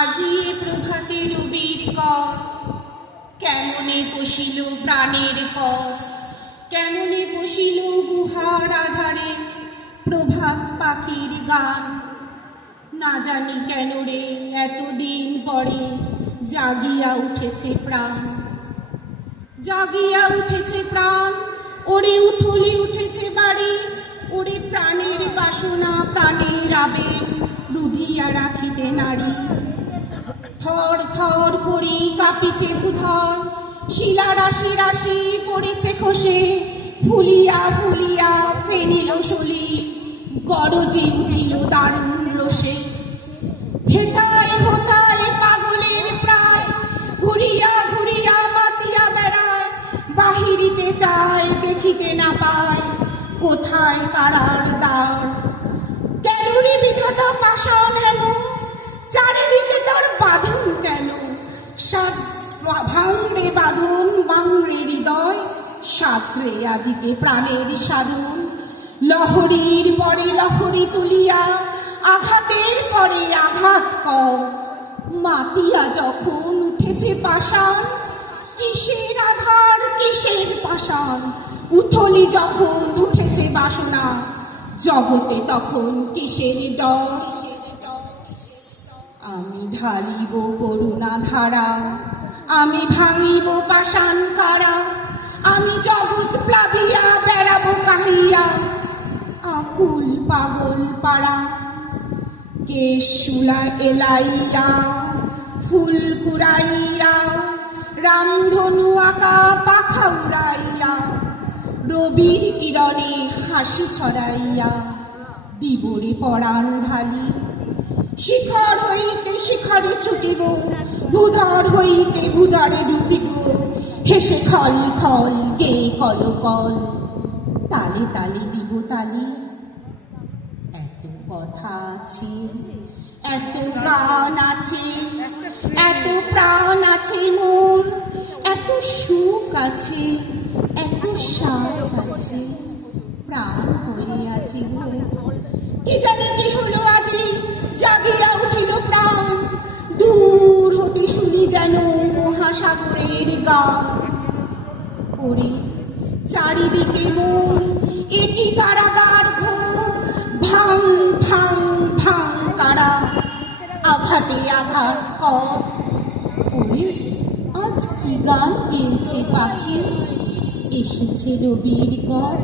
আজি এ প্রভাতে রবির কর, কেমনে পশিল প্রাণের পর, কেমনে পশিল গুহার আধারে প্রভাত পাখির গান। না জানি কেন রে এতদিন পরে জাগিয়া উঠেছে প্রাণ, জাগিয়া উঠেছে প্রাণ। ওরে উথলি উঠেছে বাড়ি, ওরে প্রাণের বাসনা প্রাণের আবেগ রুধিয়া রাখিতে নারী। থর থর করি কাঁপিছে ভূধর, শিলা রাশি রাশি পড়েছে খসে, ফুলিয়া ফুলিয়া ফেনিল সলিল, গরজে উঠিল দারুণ রোষে। হেতায় হোতায় পাগলের প্রায়, ঘুরিয়া ঘুরিয়া মাতিয়া বেড়ায়, বাহিরিতে চায় দেখিতে না পায় কোথায় কারার দ্বার। কেন রে বিধাতা পাষাণ হেন, চারিদিকে তার বাঁধন কেন? সাত ভাঙড়ে বাঁধন বাংড়ে হৃদয়, সাঁতরে আজিকে প্রাণের সাধন। লহরীর পরে লহরী তুলিয়া, আঘাতের পরে আঘাত কর। মাতিয়া যখন উঠেছে পাষাণ, কিসের আধার কিসের পাষাণ। উথলি যখন উঠেছে বাসনা, জগতে তখন কিসের ডর। আমি ঢালিব করুণা ধারা, আমি ভাঙিব পাষাণ কারা। আমি জগৎ প্লাবিয়া বেড়াবো কাহিয়া, আকুল পাগল পাড়া। কেশ শুলা এলাইয়া, ফুল কুড়াইয়া, রামধনু আঁকা পাখা উড়াইয়া, রবির কিরণে হাসি ছড়াইয়া দিবরে পরাণ ঢালি। শিখর হইতে শিখরে ছুটিব, ভূধর হইতে ভূধরে ঢুকিব, হেসে খল খল গে কল কল, তালে তালে দিব তালি। এত কথা আছে, এত গান আছে, এত প্রাণ আছে মোর, এত সুখ আছে, এত সার আছে, প্রাণ হয়ে আছে মোর। কি জানি কি হলো আজি, জাগিয়া উঠিল প্রাণ। দূর হতে শুনি যেন মহাসাগরের গান। ওরে চারিদিকে মোর একই কারাগার ঘোর, ভাঙ ভাঙ ভাঙ কারা, আঘাতে আঘাত কর। ওরে আজ কি গান গেয়েছে পাখি, এসেছে রবির কর।